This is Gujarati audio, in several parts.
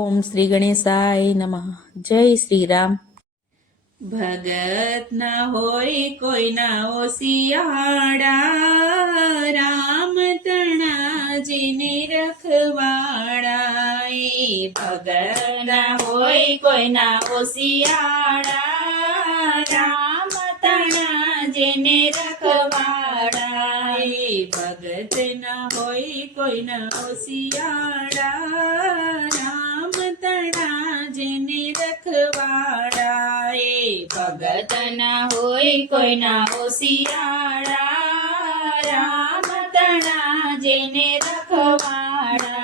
ઓમ શ્રી ગણેશાય નમઃ. જય શ્રી રામ. ભગત ના હોય કોઈના ઓસિયાળા, રામ તણા જેને રખવાળા. ભગત ના હોય કોઈના ઓસિયાળા, રામ તણા જેને રખવાળા. ભગત ના હોય કોઈના ઓસિયાળા, રામ તણા જેને રખવાળા. ભગત ના હોય કોઈના ઓસિયાળા, રામ તણા જેને રખવાળા.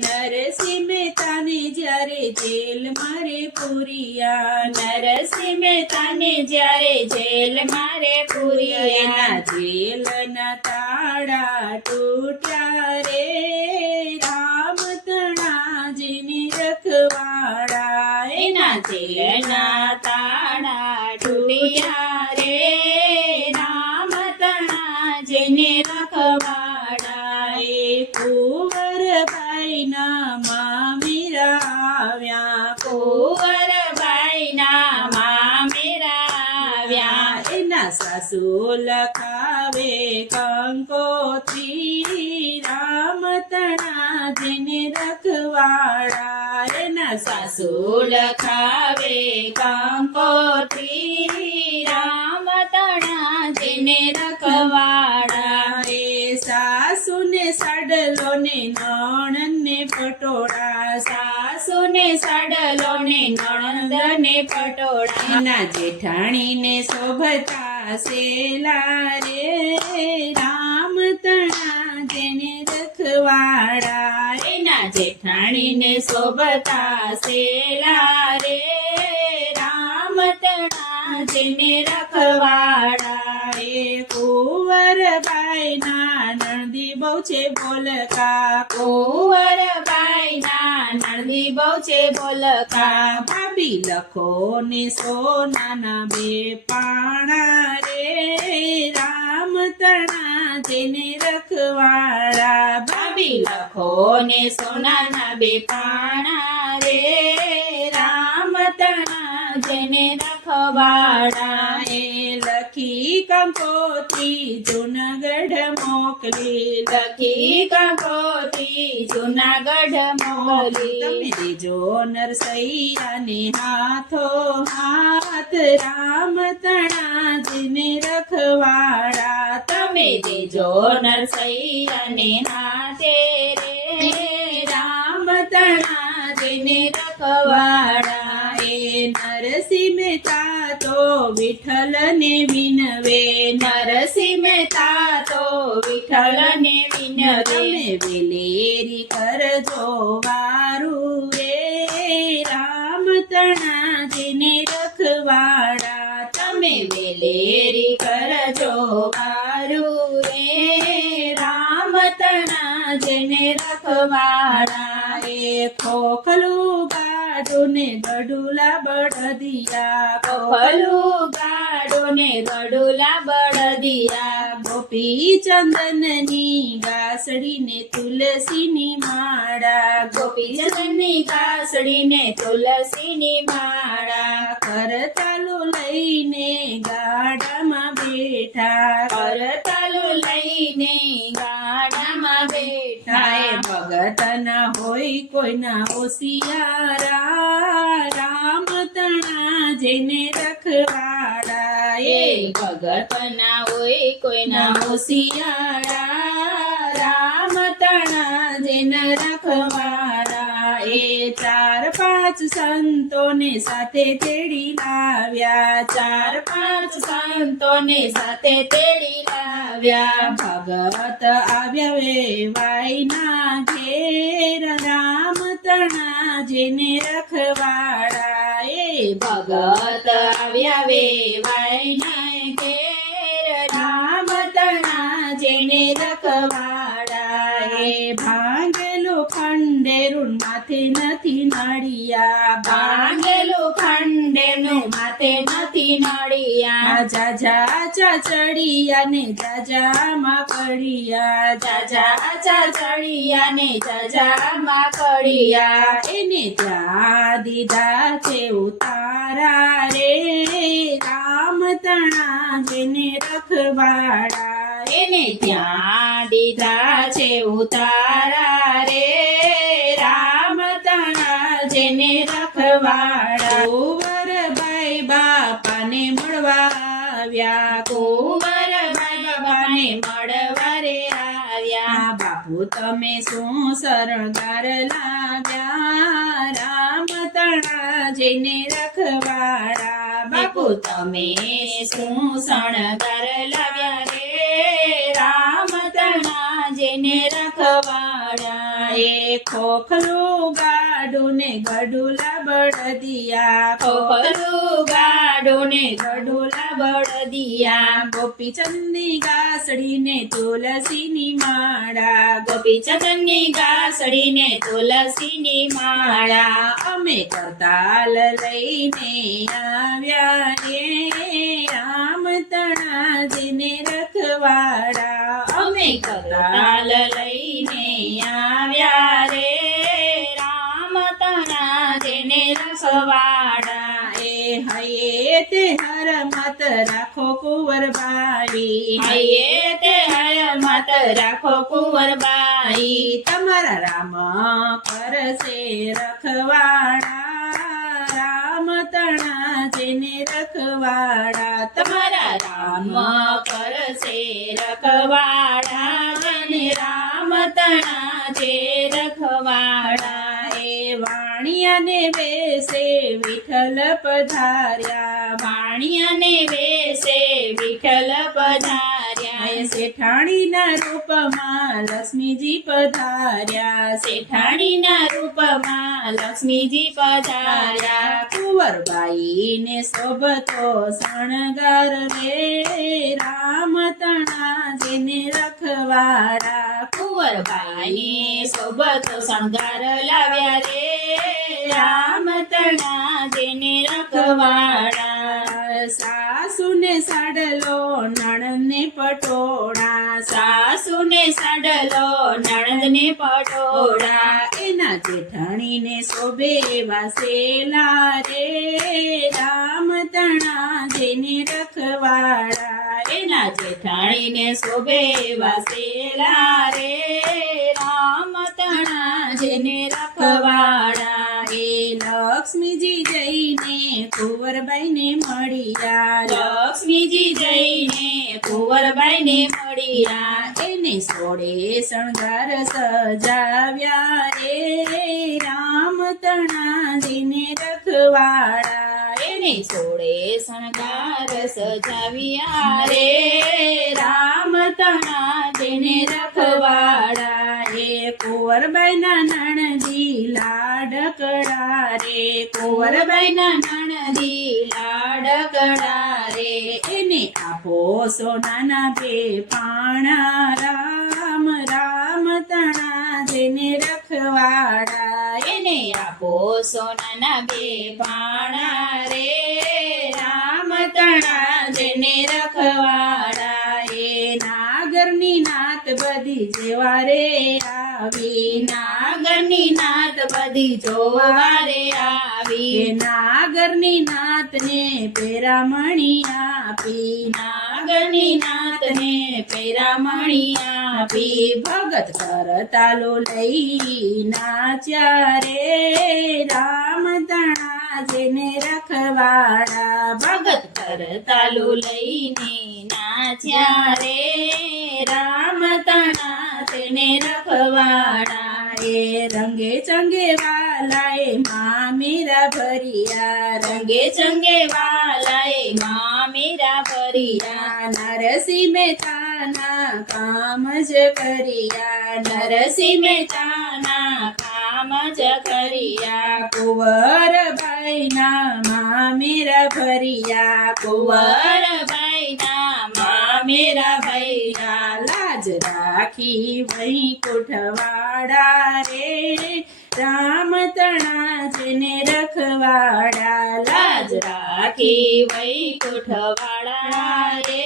નરસિંહ મહેતાને જ્યારે જેલ મારે પૂરિયા, નરસિંહ મહેતાને જ્યારે જેલ મારે પૂરિયા. જેલના તાળા તૂટ્યા રે, રામ તણા જેને રખવાળા. એના જેલના તાળા તૂટ્યા રે, રામ તણા જેને રખવાળા. કુંવરબાઈના મામેરા આવ્યા, કુંવરબાઈના મામેરા આવ્યા. એના સાસુ લખાવે કંકોત્રી, રામ તણા જેને રખવાળા. એના સાસુ લખાવે કંકોત્રી, રામ તણા જેને રખવાળા. સાસુને સાડલો ને નણંદને પટોળા, સાસુને સાડલો ને નણંદને પટોળા. એના જેઠાણીને શોભતા સેલા રે, રામ તણા જેને રખવાળા. એના જેઠાણીને શોભતા સેલા રે, રામ તણા જેને રખવાળા. કુંવરબાઈના નણદી બહુ છે બોલકા, કુંવરબાઈના નણદી બહુ છે બોલકા. ભાભી લખો ને સોનાના બે પાણા રે, રામ તણા જેને રખવાળા. ભાભી લખો ને સોનાના બે પાણા રે, રામ તણા જેને રખવાળા. લખી કંકોત્રી જૂનાગઢ મોકલી, લખી કંકોત્રી જૂનાગઢ મોકલી. તમે દેજો નરસૈયાને હાથો હાથ, રામ તણા જેને રખવાળા. તમે દેજો નરસૈયાને હાથે રે, રામ તણા જેને રખવાળા. નરસિંહ મહેતા તો વિઠ્ઠલને વિનવે, નરસિંહ મહેતા તો વિઠ્ઠલને વિનવે. તમે વેલેરી કરજો વારું રે, રામ તણા જેને રખવાળા. તમે વેલેરી કરજો વારું રે, રામ તણા જેને રખવાળા. ખોખલું ગાડું ને ગડુલા બળદિયા, ખોખલું ગાડું ને ગડુલા બળદિયા. ગોપી ચંદનની ગાસડી ને તુલસીની માળા, ગોપી ચંદનની ગાસડી ને તુલસીની માળા. કરતાલું લઈને ગાડામાં બેઠા, કરતાલું લઈને ગાડામાં બેઠા. ભગત ના હોય કોઈના ઓસિયારા, રામ તણા જેને રખવાળા. ભગત ના હોય કોઈના ઓસિયારા, રામ તણા જેને રખવાળા. 4-5 સંતોને સાથે તેડી લાવ્યા, 4-5 સંતોને સાથે તેડી લાવ્યા. ભગત આવ્યા વેવાઈના ઘેર, રામ તણા જેને રખવાળા. ભગત આવ્યા વેવાઈના ઘેર, રામ તણા જેને રખવાળા. ભાંગેલું ખંડેરું માથે નથી નડિયા, ભાંગેલું ખંડેરું એનું માથે નથી નળિયા જાજા ચાચડિયા ને જાજા માકડિયા જાજા ચાચડિયા ને જાજા માકડિયા એને ત્યાં દીધા છે ઉતારા રે રામ તણા જેને રખવાડા એને ત્યાં દીધા છે ઉતારા રે રામ તણા જેને રખવાડા કુંવરબાઈ બાપાને મળવા આવ્યા કુંવરબાઈ બાબાને મળવા રે આવ્યા બાપુ તમે શું શણગાર લાવ્યા રામ તણા જઈને રખવાડા બાપુ તમે શું શણગાર લાવ્યા રે રામ તણા જેને રખવાડા એ ખોખલું ગાડું ને ગડુલા બળદિયા ખોખલું ગાડું ને ગડુલા બળદિયા ગોપીચંદની ગાસડી ને તુલસીની માળા ગોપીચંદની ગાસડી ને તુલસીની માળા અમે કરતાલ લઈને આવ્યા રે રામ તણા જેને રખવાડા અમે કરતાલ લઈને આવ્યા રે રામ તણા જેને રખવાડા એ હયે તે હર મત રાખો કુંવરબાઈ હૈયે તે હર મત રાખો કુંવરબાઈ તમારા રામ કરશે રખવાડા રામ તણા જેને રખવાડા તમારા રામ કરશે રખવાડા અને રામ તણા જે રખવાડા એ વાણિયાને વેશે વિઠ્ઠલ પધાર્યા વાણિયાને વેશે વિઠ્ઠલ પધાર્યા એ શેઠાણીના રૂપમાં લક્ષ્મીજી પધાર્યા શેઠાણીના રૂપમાં લક્ષ્મીજી પધાર્યા કુંવરબાઈને શોભતો શણગાર રે રામ તણા જેને રખવાડા કુંવરબાઈને સોબત શણગાર લાવ્યા રે રામ તણા જેને રખવાડા સાસુને સાડલો નણંદને પટોળા સાસુને સાડલો નણંદને પટોળા એના જેઠાણીને શોભે વાસેલા રે રામ તણા જેને રખવાડા એના જેઠાણીને શોભે વાસેલા રે રામ તણા જેને રખવાડા એ લક્ષ્મીજી જઈને કુંવરબાઈને મળ્યા લક્ષ્મીજી જઈને કુંવરબાઈને મળ્યા એને સોળે શણગાર સજાવ્યા રે રામ તણા જેને રખવાડા એને સોળે શણગાર સજાવ્યા રે રામ તણા જેને રખવાડા એ કુંવરબાઈના નણદી લાડકડા રે કુંવરબાઈના નણદી લાડકડા રે એને આપો સોનાના બે પાણા રામ રામ તણા જેને રખવાડા એને આપો સોનાના બે પાણા રે રામ તણા જેને રખવાડા એ નાગરની નાત બધી જેવા રે આવી નાગરની નાત બધી જોવા રે આવી એ નાગરની નાતને પેરામણી આપી નાગરની નાતને પેરામણી આપી ભગત કરતાલો લઈ નાચ્યા રે રામ તણા જેને રખવાડા ભગત કરતાલુ લઈને નાચ્યા રે રામ તણા તેને રખવાડા એ રંગે ચંગે વાલાએ મામેરા ભરિયા રંગે ચંગે વાલાએ મામેરા ભરિયા નરસિંહ મહેતાના કામ જ કર્યા નરસિંહ મહેતાના કામ જ કર્યા કુંવરબાઈના મામેરા ભરિયા કુંવરબાઈના મામેરા ભૈયા લાજ રાખી રાખી વૈકુંઠવાળા રે રામ તણા જેને રખવાડા લાજ રાખી વૈકુંઠવાળા રે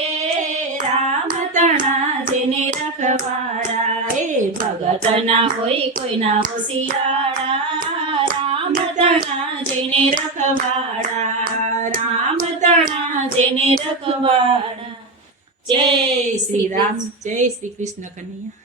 રામ તણા જેને રખવાડા એ ભગત ના હોય કોઈના હોશિયાળા રામ તણા જેને રખવાડા રામ તણા જેને રખવાડા જય શ્રી રામ જય શ્રી કૃષ્ણ કનૈયા